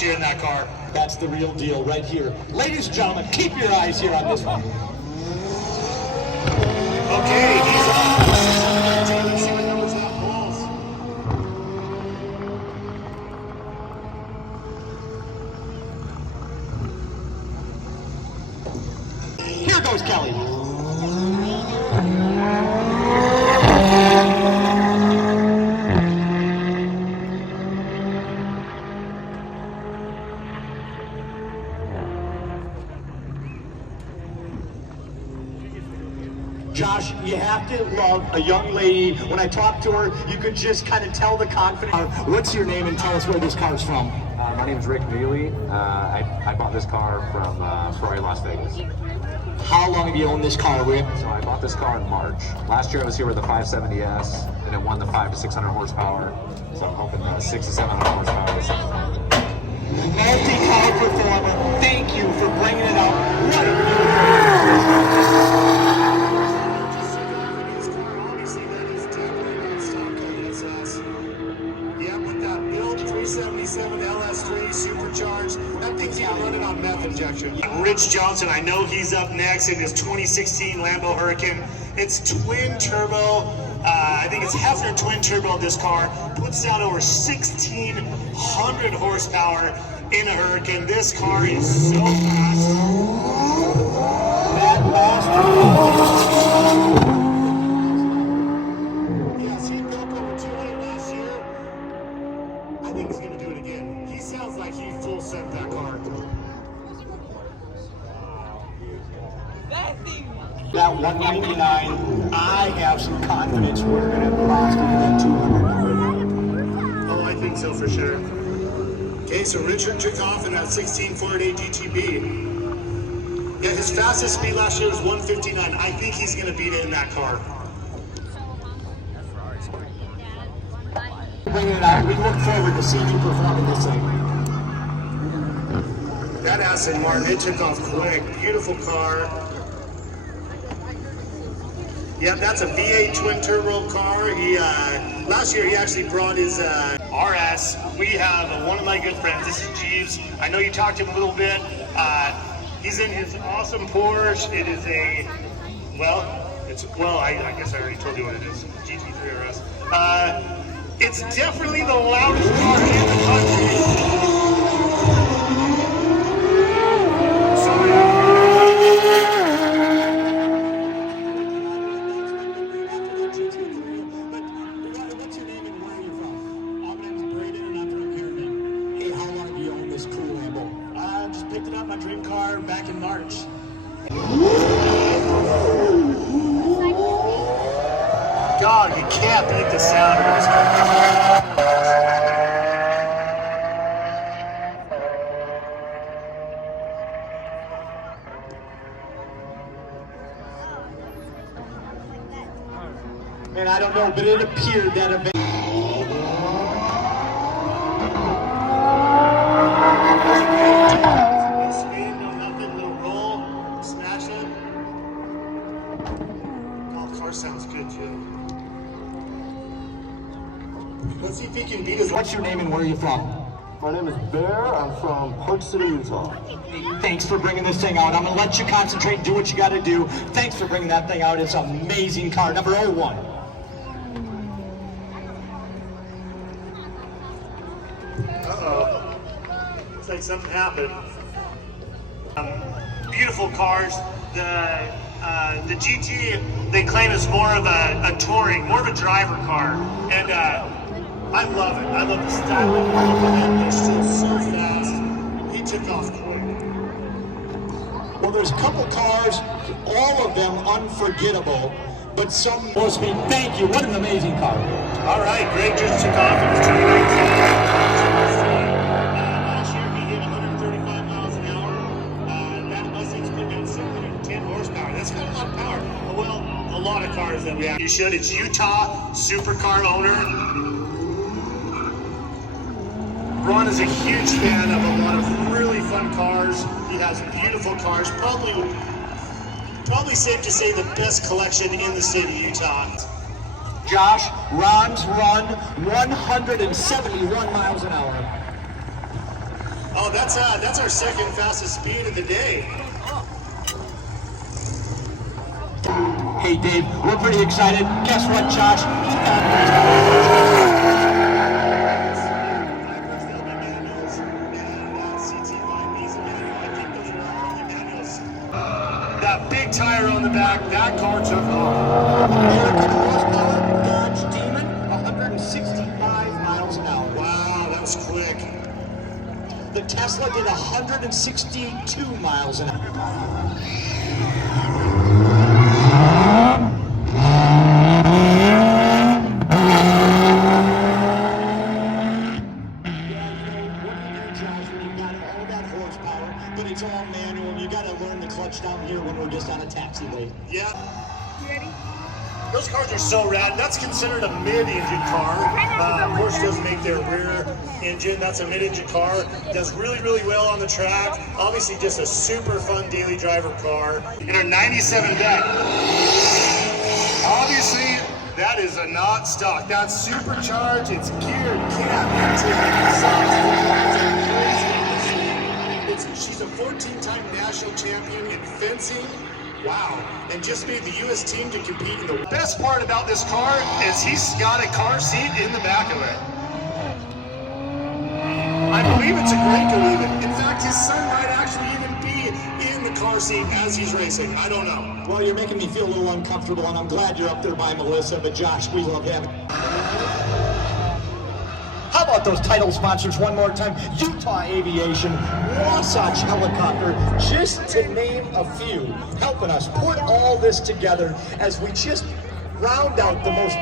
last year in that car. That's the real deal right here. Ladies and gentlemen, keep your eyes here on this one. Okay, he's on. Let's see what numbers that pulls. Here goes Kelly. Josh, you have to love a young lady. When I talk to her, you could just kind of tell the confidence. What's your name and tell us where this car's from? My name is Rick Neely. I bought this car from Ferrari Las Vegas. How long have you owned this car, Rick? So I bought this car in March. Last year I was here with the 570S, and it won the 500 to 600 horsepower. So I'm hoping the 600 to 700 horsepower is something. Multi-car performer, thank you for bringing it out. What a Obviously, that is definitely not stock car. That's us. Yeah, with that build 377 LS3 supercharged, that thing's even running on meth injection. Rich Johnson, I know he's up next in his 2016 Lambo Hurricane. It's twin turbo. I think it's Hefner twin turbo. This car puts out over 1,600 horsepower in a Hurricane. This car is so fast. that last Yes, he broke over 200 last year. I think he's going to do it again. He sounds like he full sent that car. That 199, I have some confidence we're going to cross even 200. Oh, I think so for sure. Okay, so Richard took off in that 16 Ford GTB. Yeah, his fastest speed last year was 159. I think he's going to beat it in that car. Bringing it out, we look forward to seeing you perform in this thing. That Aston Martin, it took off quick. Beautiful car. Yeah, that's a V8 twin turbo car. He last year he actually brought his RS. We have one of my good friends. This is Jeeves. I know you talked to him a little bit. He's in his awesome Porsche. It is a I guess I already told you what it is. GT3 RS. It's definitely the loudest car in the country. What's your name and where are you from? My name is Braden and I'm from Pearman. Hey, how long have you owned this cool Lambo? I just picked it up, my dream car, back in March. God, you can't beat the sound of this car. Man, I don't know, but it appeared that event. No speed, no nothing, no roll, smash it. Oh, the car sounds good too. Let's see if he can beat his. What's your name and where are you from? My name is Bear. I'm from Park City, Utah. Thanks for bringing this thing out. I'm going to let you concentrate and do what you got to do. Thanks for bringing that thing out. It's an amazing car. Number 01. Uh-oh. Looks like something happened. Beautiful cars. The GT, they claim is more of a touring, more of a driver car. And I love it. I love the style of it. It's still so fast. He took off quick. Well, there's a couple cars, all of them unforgettable, but some more speed. Thank you. What an amazing car. All right, Greg just took off in his 2019. Last year he hit 135 miles an hour. That Mustang's putting out 710 horsepower. That's got a lot of power. Well, a lot of cars that we have. You should. It's Utah supercar owner. Ron is a huge fan of a lot of really fun cars. He has beautiful cars. Probably safe to say the best collection in the state of Utah. Josh, Ron's run 171 miles an hour. Oh, that's our second fastest speed of the day. Hey Dave, we're pretty excited. Guess what, Josh? That big tire on the back, that car took off. American horsepower, Dodge Demon, 165 miles an hour. Wow, that was quick. The Tesla did 162 miles an hour. But it's all manual. You got to learn the clutch down here when we're just on a taxiway. Yeah. Those cars are so rad. That's considered a mid-engine car. Porsche does make their rear engine. That's a mid-engine car. Does really, really well on the track. Obviously, just a super fun daily driver car. In our 97 deck. Obviously, that is a not stock. That's supercharged. It's geared. She's a 14-time national champion in fencing. Wow. And just made the U.S. team to compete in the... Best part about this car is he's got a car seat in the back of it. I believe it's a Graco even. In fact, his son might actually even be in the car seat as he's racing. I don't know. Well, you're making me feel a little uncomfortable, and I'm glad you're up there by Melissa, but Josh, we love him. How about those title sponsors one more time? Utah Aviation, Wasatch Helicopter, just to name a few, helping us put all this together as we just round out the most